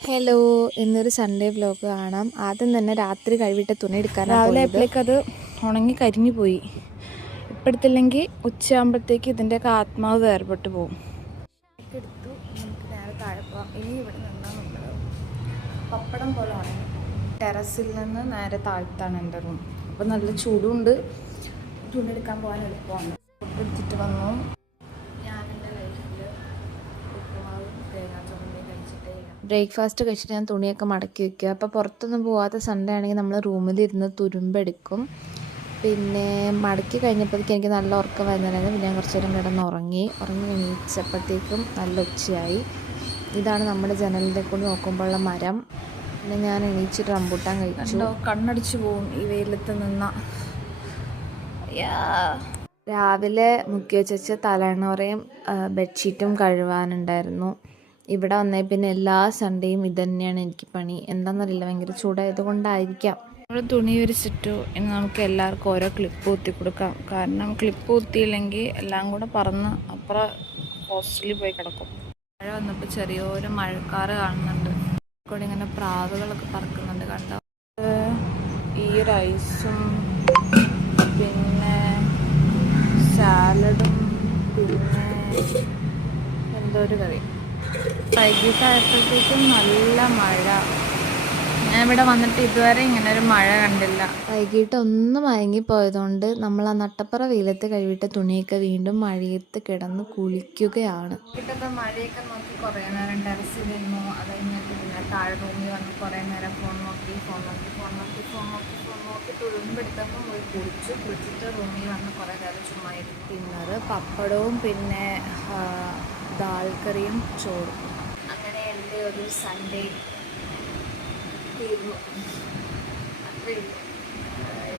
Hello, ഇന്നൊരു Sunday vlog കാണാം. ആദ്യം തന്നെ രാത്രി കഴിവിട്ട് തുണി എടുക്കാനാണ് രാവിലെ പോയത്. ആയപ്പോഴേക്ക് അത് ഉണങ്ങി കരിഞ്ഞു പോയി. ഇപ്പം എടുത്തില്ലെങ്കിൽ ഉച്ചയാകുമ്പോഴത്തേക്ക് ഇതിൻ്റെയൊക്കെ ആത്മാവ് വേർപെട്ട് പോകും. എടുത്തു, നമുക്ക് നേരെ താഴെ പോകാം. ഇനി ഇവിടെ നിന്നാൽ നമ്മൾ പപ്പടം പോലെ ഉണങ്ങി. ടെറസിൽ നിന്ന് നേരെ താഴ്ത്താണ് എൻ്റെ റൂം. അപ്പം നല്ല ചൂടുണ്ട്, തുണി എടുക്കാൻ പോകാൻ എളുപ്പമാണ്. ഫുഡ് എടുത്തിട്ട് വന്നു. ഞാൻ എൻ്റെ ലൈഫിൽ ഉപ്പുമാവും തേങ്ങാ ചമ്മന്തിയും കഴിച്ചിട്ടേ ഇല്ല. ബ്രേക്ക്ഫാസ്റ്റ് കഴിച്ചിട്ട് ഞാൻ തുണിയൊക്കെ മടക്കി വയ്ക്കുക. അപ്പോൾ പുറത്തൊന്നും പോകാത്ത സൺഡേ ആണെങ്കിൽ നമ്മൾ റൂമിലിരുന്ന് തുരുമ്പെടുക്കും. പിന്നെ മടക്കി കഴിഞ്ഞപ്പോഴത്തേക്ക് എനിക്ക് നല്ല ഉറക്കം വരുന്നുണ്ടായിരുന്നു. പിന്നെ ഞാൻ കുറച്ച് നേരം കിടന്നുറങ്ങി എണീച്ചപ്പോഴത്തേക്കും നല്ല ഉച്ചയായി. ഇതാണ് നമ്മുടെ ജനലിൻ്റെ കൂടി നോക്കുമ്പോഴുള്ള മരം. പിന്നെ ഞാൻ എണീച്ചിട്ട് റംബൂട്ടാൻ കഴിച്ചു. കണ്ണടിച്ചു പോവും ഈ വെയിലത്ത് നിന്ന. രാവിലെ മുക്കി വെച്ച തലയണോറയും ബെഡ്ഷീറ്റും കഴുകാനുണ്ടായിരുന്നു. ഇവിടെ വന്നേ പിന്നെ എല്ലാ സൺഡേയും ഇത് തന്നെയാണ് എനിക്ക് പണി. എന്താണെന്നറിയില്ല, ഭയങ്കര ചൂടായത് കൊണ്ടായിരിക്കാം. നമ്മൾ തുണി വിരിച്ചിട്ടു. ഇനി നമുക്ക് എല്ലാവർക്കും ഓരോ ക്ലിപ്പ് കുത്തി കൊടുക്കാം. കാരണം ക്ലിപ്പ് കുത്തിയില്ലെങ്കിൽ എല്ലാം കൂടെ പറന്ന് അപ്പുറം ഹോസ്റ്റലിൽ പോയി കിടക്കും. മഴ വന്നപ്പോൾ ചെറിയൊരു മഴക്കാറ് കാണുന്നുണ്ട്. കൂടെ ഇങ്ങനെ പ്രാവുകളൊക്കെ പറക്കുന്നുണ്ട്. കണ്ടോ? ഈ റൈസും പിന്നെ സാലഡും പിന്നെ എന്തോ ഒരു കറി. വൈകിട്ടായപ്പോഴത്തേക്കും നല്ല മഴ. ഞാനിവിടെ വന്നിട്ട് ഇതുവരെ ഇങ്ങനെ ഒരു മഴ കണ്ടില്ല. വൈകിട്ട് ഒന്ന് മയങ്ങിപ്പോയതുകൊണ്ട് നമ്മൾ ആ നട്ടപ്പുറ വെയിലത്ത് കഴിവിട്ട തുണിയൊക്കെ വീണ്ടും മഴയത്ത് കിടന്ന് കുളിക്കുകയാണ്. വൈകിട്ടൊക്കെ മഴയൊക്കെ നോക്കി കുറേ നേരം ടെറസിൽ നിന്നു. അത് കഴിഞ്ഞിട്ട് പിന്നെ താഴെ റൂമിൽ വന്ന് കുറേ നേരം ഫോൺ നോക്കി തുഴുമ്പെടുത്തപ്പം പോയി കുളിച്ചിട്ട് റൂമിൽ വന്ന് കുറേ നേരം ചുമ്മാ ഇരുന്നു. പിന്നത് പപ്പടവും പിന്നെ ദാൽ കറിയും ചോറും. അങ്ങനെ എൻ്റെ ഒരു സൺഡേ തീർന്നു. അത്രയേ ഉള്ളൂ.